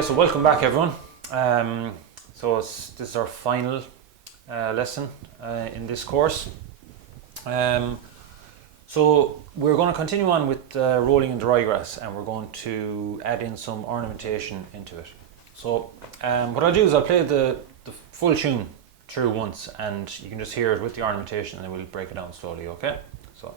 Okay, so welcome back everyone. This is our final lesson in this course. So we're going to continue on with rolling in the ryegrass, and we're going to add in some ornamentation into it. So what I'll do is I'll play the full tune through once, and you can just hear it with the ornamentation, and then we'll break it down slowly, okay? So.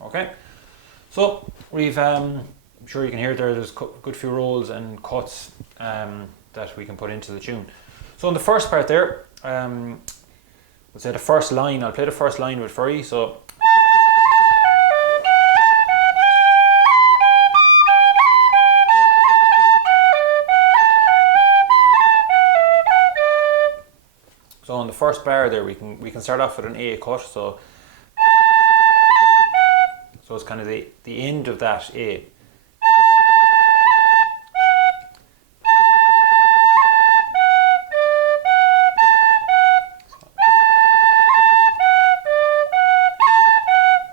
Okay, so we've, I'm sure you can hear there's a good few rolls and cuts that we can put into the tune. So in the first part there, let's say the first line, I'll play the first line with for you. So on the first bar there, we can start off with an A cut. So it's kind of the end of that A.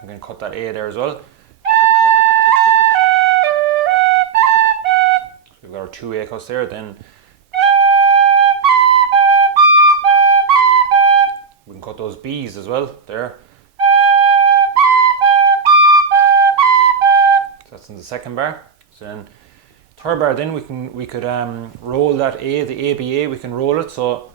I'm going to cut that A there as well. So we've got our two A cuts there. Then we can cut those B's as well there. That's in the second bar. So then third bar, then we could roll that A, the ABA, we can roll it. So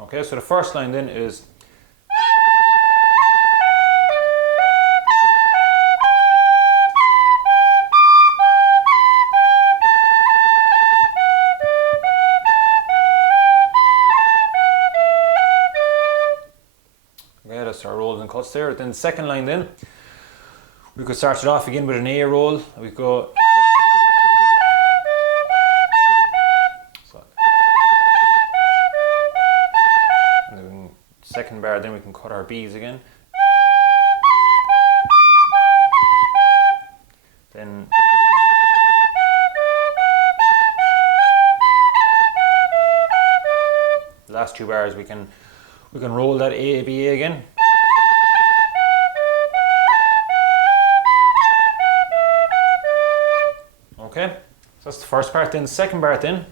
okay, so the first line then is our rolls and cuts there. Then the second line, then we could start it off again with an A roll. We go so, and then second bar, then we can cut our B's again. Then the last two bars we can roll that A, B, A again. Okay, so that's the first part. Then the second part, then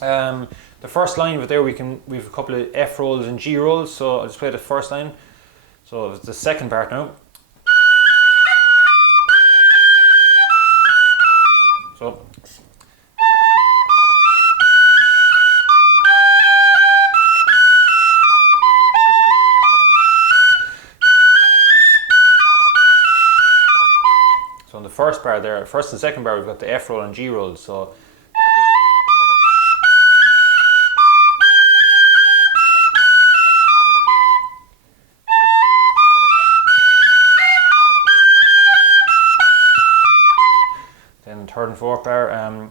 the first line of it there, we've a couple of F rolls and G rolls. So I'll just play the first line. So it's the second part now. So in the first bar there, first and second bar, we've got the F roll and G roll. So then third and fourth bar,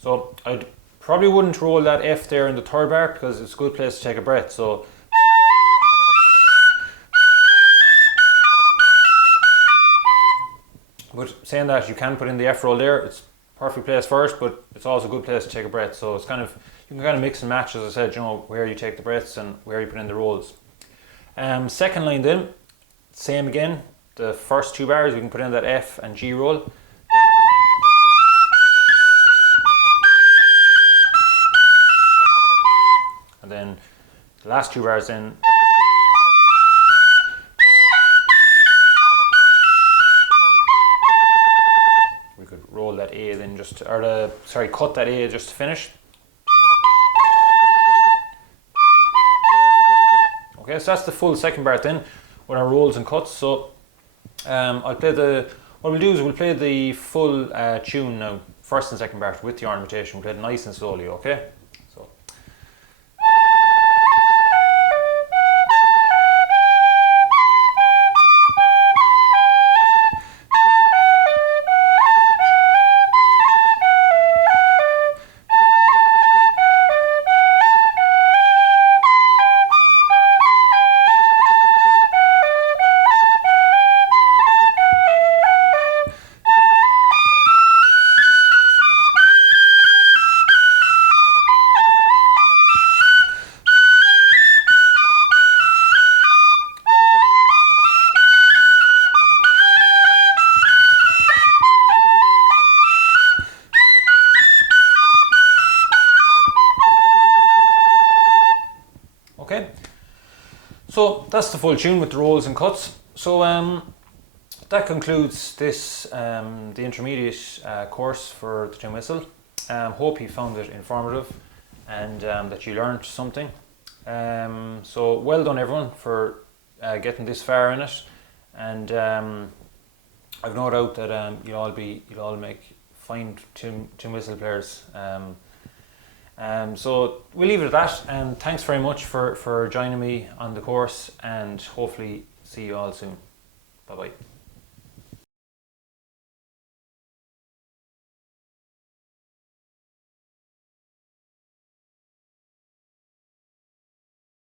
so I probably wouldn't roll that F there in the third bar because it's a good place to take a breath. So but saying that, you can put in the F roll there. It's a perfect place first, but it's also a good place to take a breath. So it's kind of, you can kind of mix and match, as I said, you know, where you take the breaths and where you put in the rolls. Second line then, same again. The first two bars, we can put in that F and G roll. And then the last two bars then, we could roll that A then just, or cut that A just to finish. Okay, so that's the full second part then with our rolls and cuts. So I'll play the what we'll do is we'll play the full tune now, first and second part with the ornamentation. We'll play it nice and slowly, okay? So. Okay, so that's the full tune with the rolls and cuts. So that concludes this, the intermediate course for the tin whistle. Hope you found it informative and that you learned something. So well done everyone for getting this far in it, and I've no doubt that you'll all make fine tin whistle players. So we'll leave it at that, and thanks very much for joining me on the course, and hopefully see you all soon. Bye bye.